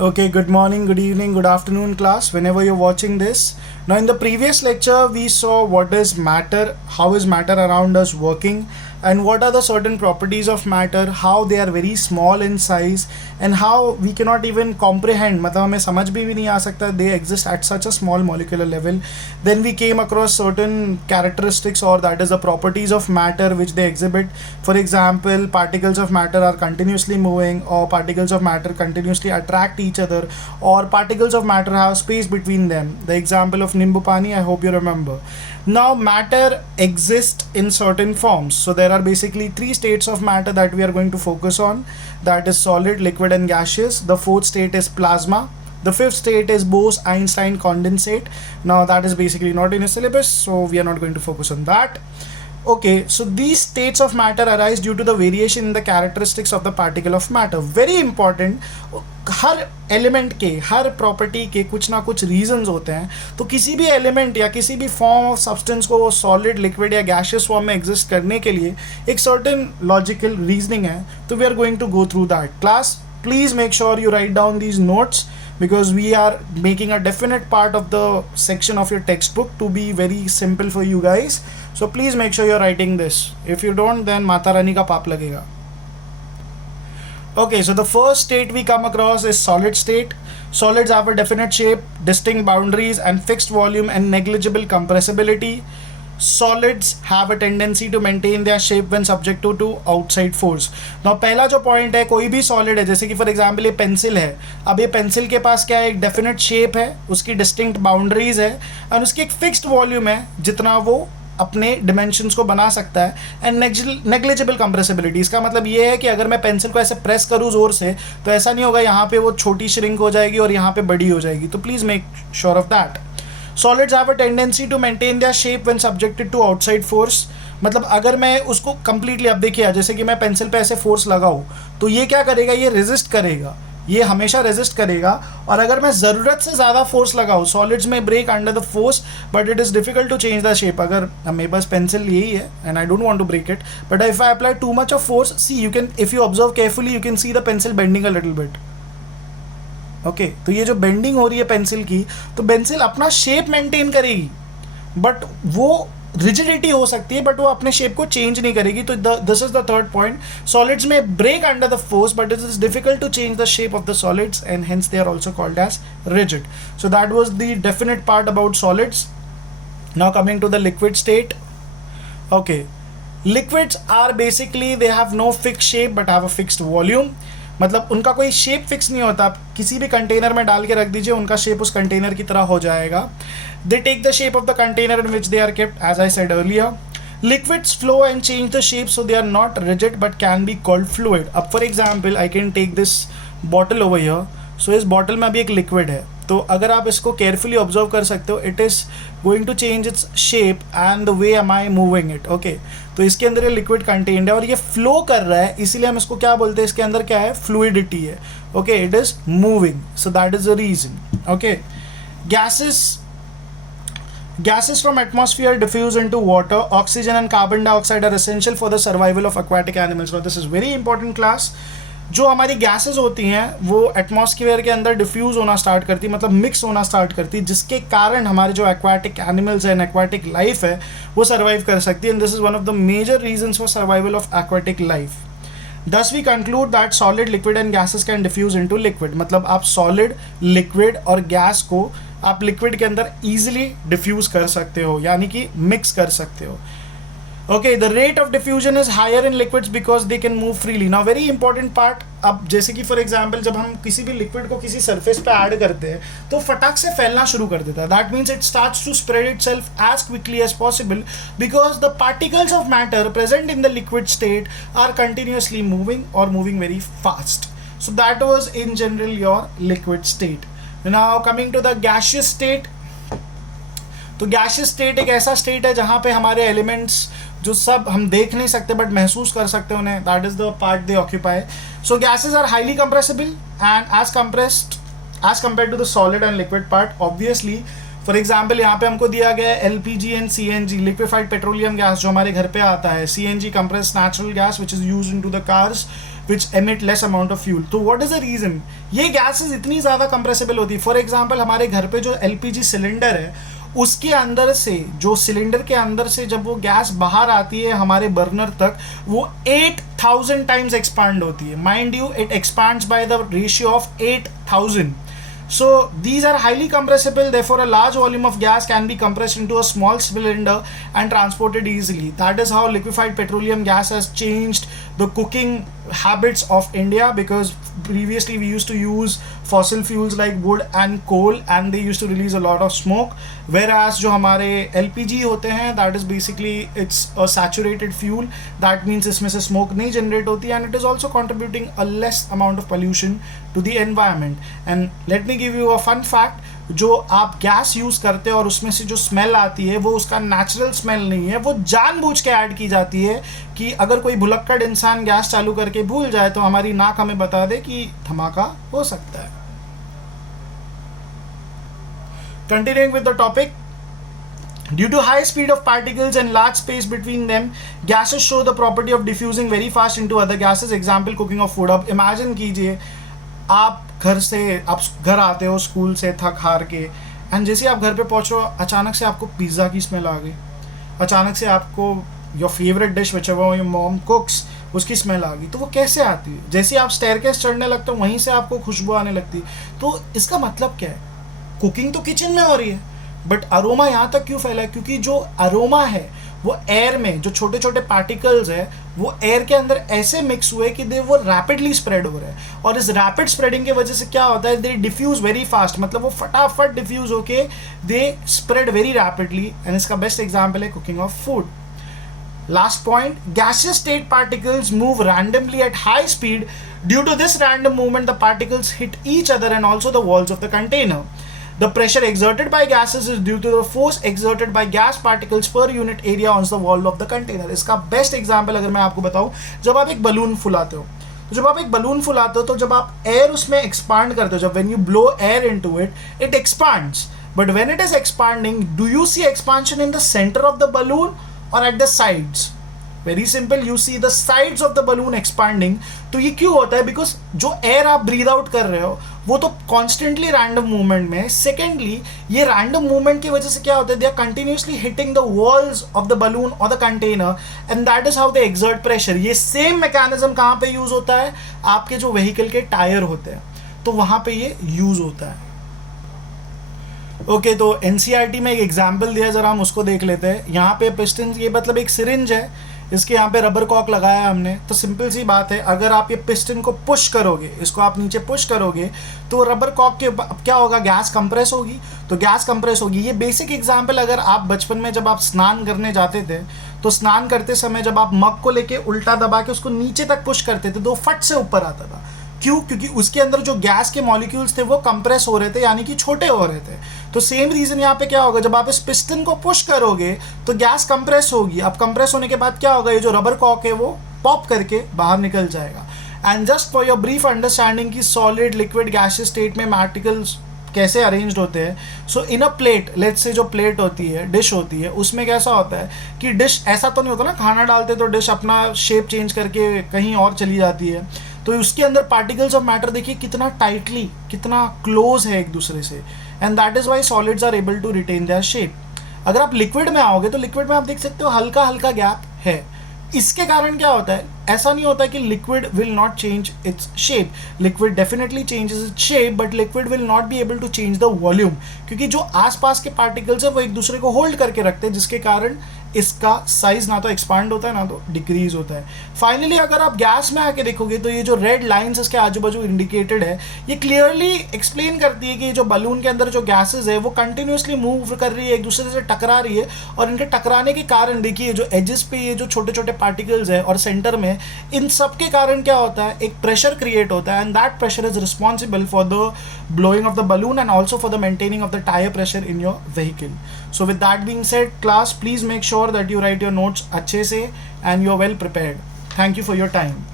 Okay, good morning, good evening, good afternoon, class, whenever you're watching this. Now, in the previous lecture, we saw what is matter, how is matter around us working, and what are the certain properties of matter, how they are very small in size, and how we cannot even comprehend, मतलब हमें समझ भी नहीं आ सकता, they exist at such a small molecular level. Then we came across certain characteristics, or that is the properties of matter which they exhibit. For example, particles of matter are continuously moving, or particles of matter continuously attract each other, or particles of matter have space between them. The example of Nimbu Pani, I hope you remember. Now, matter exists in certain forms. So there are basically three states of matter that we are going to focus on. That is solid, liquid and gaseous. The fourth state is plasma. The fifth state is Bose-Einstein condensate. Now that is basically not in a syllabus, so we are not going to focus on that. Okay, so these states of matter arise due to the variation in the characteristics of the particle of matter. Very important. Her element के, हर property के कुछ ना कुछ reasons होते हैं. तो किसी भी एलिमेंट या किसी भी फॉर्म ऑफ सब्सटेंस को वो सॉलिड, लिक्विड या गैशियस फॉर्म में एग्जिस्ट करने के लिए एक सर्टेन लॉजिकल रीजनिंग है. तो we are going to go through that. Class, please make sure you write down these notes because we are making a definite part of the section of your textbook to be very simple for you guys. So please make sure you're writing this. If you don't, then Mata Rani ka paap lagega. Okay, so the first state we come across is solid state. Solids have a definite shape, distinct boundaries and fixed volume and negligible compressibility. Solids have a tendency to maintain their shape when subject to outside force. Now पहला जो point है, कोई भी solid है, जैसे कि for example ये pencil है. अब ये पेंसिल के पास क्या है, एक डेफिनेट शेप है, उसकी डिस्टिंक्ट बाउंड्रीज है और उसकी एक फिक्स्ड वॉल्यूम है जितना वो अपने डिमेंशंस को बना सकता है, एंड नेग्लिजिबल कंप्रेसिबिलिटी. इसका मतलब ये है कि अगर मैं पेंसिल को ऐसे प्रेस करूँ ज़ोर से तो ऐसा नहीं होगा यहाँ पे वो छोटी श्रिंक हो जाएगी और यहाँ पे बड़ी हो जाएगी. तो please make sure of that. Solids have a tendency to maintain their shape when subjected to outside force. मतलब अगर मैं उसको completely, अब देखिए जैसे कि मैं पेंसिल पे ऐसे फोर्स लगाऊँ तो ये क्या करेगा, ये रेजिस्ट करेगा, ये हमेशा रेजिस्ट करेगा. और अगर मैं ज़रूरत से ज़्यादा फोर्स लगाऊँ, सॉलिड्स में break under the force but it is difficult to change the shape. अगर मेरे पास पेंसिल यही है and I don't want to break it, but if I apply too much of force, see you can, if you observe carefully you can see the pencil bending a little bit. Okay, तो ये जो bending हो रही है pencil की, तो pencil अपना shape maintain करेगी बट वो रिजिडिटी हो सकती है, बट वो अपने शेप को चेंज नहीं करेगी. तो this is the third point. Solids में break under the force but it is difficult to change the shape of the solids and hence they are also called as rigid. So that was the definite part about solids. Now coming to the liquid state. Okay, liquids are basically they have no fix shape but have a fixed volume. मतलब उनका कोई shape fix नहीं होता. आप किसी भी container में डाल के रख दीजिए, उनका शेप उस कंटेनर की तरह हो जाएगा. They take the shape of the container in which they are kept, as I said earlier. Liquids flow and change the shape, so they are not rigid but can be called fluid. अब for example I can take this bottle over here. So इस bottle में अभी एक liquid है, तो अगर आप इसको केयरफुली ऑब्जर्व कर सकते हो, it is going to change its shape and the way am I moving it. Okay, तो इसके अंदर ये लिक्विड कंटेंट है और ये फ्लो कर रहा है, इसीलिए हम इसको क्या बोलते हैं, इसके अंदर क्या है, फ्लूइडिटी है. Okay, it is moving, so that is the reason. Okay, gases from atmosphere diffuse into water. Oxygen and carbon dioxide are essential for the survival of aquatic animals. Now this is very important class. जो हमारी gases होती हैं वो atmosphere के अंदर diffuse होना start करती, मतलब मिक्स होना स्टार्ट करती, जिसके कारण हमारे जो एक्वाटिक एनिमल्स हैं, एक्वाटिक लाइफ है, वो सर्वाइव कर सकती है. And this is one of the major reasons for survival of aquatic life. Thus we conclude that solid, liquid and gases can diffuse into liquid. मतलब आप सॉलिड, लिक्विड और gas को आप लिक्विड के अंदर ईजिली डिफ्यूज कर सकते हो, यानी कि मिक्स कर सकते हो. Okay, the rate of diffusion is higher in liquids because they can move freely. Now very important part, अब जैसे कि फॉर एग्जांपल जब हम किसी भी लिक्विड को किसी सरफेस पे ऐड करते हैं तो फटाक से फैलना शुरू कर देता है. That means it starts to spread itself as quickly as possible because the particles of matter present in the liquid state are continuously moving और moving very fast. So that was in general your liquid state. Now coming to the gaseous state. तो gaseous state एक ऐसा state है जहाँ पे हमारे elements जो सब हम देख नहीं सकते बट महसूस कर सकते हैं उन्हें, that is the part they occupy. So gases are highly compressible and as compare to the solid and liquid part. Obviously for example यहाँ पे हमको दिया गया है LPG and CNG, liquefied petroleum gas जो हमारे घर पे आता है, CNG compressed natural gas which is used into the cars, which emit less amount of fuel. तो what is the reason? ये gases इतनी ज़्यादा compressible होती है. For example, हमारे घर पे जो LPG सिलेंडर है उसके अंदर से, जो सिलेंडर के अंदर से जब वो गैस बाहर आती है हमारे बर्नर तक, वो 8000 टाइम्स एक्सपांड होती है. Mind you, it expands by the ratio of 8000. So these are highly compressible, therefore a large volume of gas can be compressed into a small cylinder and transported easily. That is how liquefied petroleum gas has changed the cooking habits of India, because previously we used to use fossil fuels like wood and coal and they used to release a lot of smoke, whereas जो हमारे LPG होते हैं, that is basically it's a saturated fuel. That means इसमें से smoke नहीं generate होती, and it is also contributing a less amount of pollution to the environment. And let me give you a fun fact. जो आप gas use करते हो और उसमें से जो स्मेल आती है वो उसका नेचुरल स्मेल नहीं है, वो जानबूझ के ऐड की जाती है कि अगर कोई भुलक्कड़ इंसान गैस चालू करके भूल जाए तो हमारी नाक हमें बता दे कि धमाका हो सकता है. Continuing with the topic, due to high speed of particles and large space between them, gases show the property of diffusing very fast into other gases. Example, cooking of food. अब imagine कीजिए आप घर आते हो school से थक हार के, एंड जैसे आप घर पे पहुँचो अचानक से आपको पिज़्ज़ा की स्मेल आ गई, अचानक से आपको your favourite dish which ever your mom कुक्स उसकी स्मेल आ गई. तो वो कैसे आती है? जैसे आप स्टेयरकेस चढ़ने लगते हो वहीं से आपको खुशबू आने लगती है. तो इसका मतलब क्या है? कुकिंग तो किचन में हो रही है, बट अरोमा यहाँ तक क्यों फैला है? क्योंकि जो अरोमा है वो एयर में, जो छोटे छोटे पार्टिकल्स है वो एयर के अंदर ऐसे मिक्स हुए कि वो रैपिडली स्प्रेड हो रहे हैं, और इस रैपिड स्प्रेडिंग की वजह से क्या होता है, दे डिफ्यूज वेरी फास्ट, मतलब वो फटाफट डिफ्यूज होके they spread very rapidly. And इसका बेस्ट एग्जाम्पल है cooking of food. Last point, gaseous state particles move randomly at high speed. Due to this random movement, the particles hit each other and also the walls of the container. The pressure exerted by gases is due to the force exerted by gas particles per unit area on the wall of the container. इसका best example अगर मैं आपको बताऊं, जब आप एक balloon फुलाते हो, तो जब आप एयर उसमें एक्सपांड करते हो, जब when you blow air into it, it expands. But when it is expanding, do you see expansion in the center of the balloon or at the sides? Very simple, you see the sides of the balloon expanding. तो ये क्यों होता है? Because जो air आप breathe out कर रहे हो वो तो कॉन्स्टेंटली रैंडम मूवमेंट में है. सेकेंडली, ये रैंडम मूवमेंट की वजह से क्या होता है, they are continuously hitting the walls of the balloon और the container, and that is how they exert pressure. ये सेम मैकेनिज्म कहाँ पे यूज होता है? आपके जो व्हीकल के टायर होते हैं, तो वहाँ पे ये यूज होता है. ओके, तो एनसीईआरटी में एक एग्जाम्पल दिया, जरा हम उसको देख लेते हैं. यहाँ पे पिस्टन, ये मतलब एक सिरिंज है, इसके यहाँ पे रबर कॉक लगाया है हमने. तो सिंपल सी बात है, अगर आप ये पिस्टन को पुश करोगे, इसको आप नीचे पुश करोगे, तो रबर कॉक के क्या होगा, गैस कंप्रेस होगी. तो गैस कंप्रेस होगी. ये बेसिक एग्जांपल, अगर आप बचपन में जब आप स्नान करने जाते थे, तो स्नान करते समय जब आप मग को लेके उल्टा दबा के उसको नीचे तक पुश करते थे तो फट से ऊपर आता था. क्यों? क्योंकि उसके अंदर जो गैस के मॉलिक्यूल्स थे वो कंप्रेस हो रहे थे, यानी कि छोटे हो रहे थे. तो सेम रीजन यहाँ पे क्या होगा, जब आप इस पिस्टन को पुश करोगे तो गैस कंप्रेस होगी. अब कंप्रेस होने के बाद क्या होगा, ये जो रबर कॉक है वो पॉप करके बाहर निकल जाएगा. And just for your brief understanding की सॉलिड, लिक्विड, गैसियस स्टेट में पार्टिकल्स कैसे अरेंज्ड होते हैं. सो इन अ प्लेट, लेट्स से जो प्लेट होती है, डिश होती है, उसमें कैसा होता है कि डिश ऐसा तो नहीं होता ना, खाना डालते तो डिश अपना शेप चेंज करके कहीं और चली जाती है. तो उसके अंदर पार्टिकल्स ऑफ मैटर देखिए कितना टाइटली, कितना क्लोज है एक दूसरे से, and that is why solids are able to retain their shape. अगर आप लिक्विड में आओगे तो लिक्विड में आप देख सकते हो हल्का हल्का गैप है. इसके कारण क्या होता है, ऐसा नहीं होता कि liquid will not change its shape. Liquid definitely changes its shape, but liquid will not be able to change the volume, क्योंकि जो आसपास के पार्टिकल्स है वो एक दूसरे को होल्ड करके रखते हैं, जिसके कारण इसका साइज ना तो एक्सपांड होता है ना तो डिक्रीज होता है. फाइनली अगर आप गैस में आके देखोगे तो ये जो रेड लाइंस इसके आजू बाजू इंडिकेटेड है, ये क्लियरली एक्सप्लेन करती है कि जो बलून के अंदर जो गैसेज है वो कंटिन्यूसली मूव कर रही है, एक दूसरे से टकरा रही है, और इनके टकराने के कारण देखिए जो एजेस पे ये जो छोटे छोटे पार्टिकल्स है और सेंटर में, इन सब के कारण क्या होता है, एक प्रेशर क्रिएट होता है, and that pressure is responsible for the blowing of the balloon and also for the maintaining of the tire pressure in your vehicle. So with that being said, class, please make sure that you write your notes अच्छे से and you are well prepared. Thank you for your time.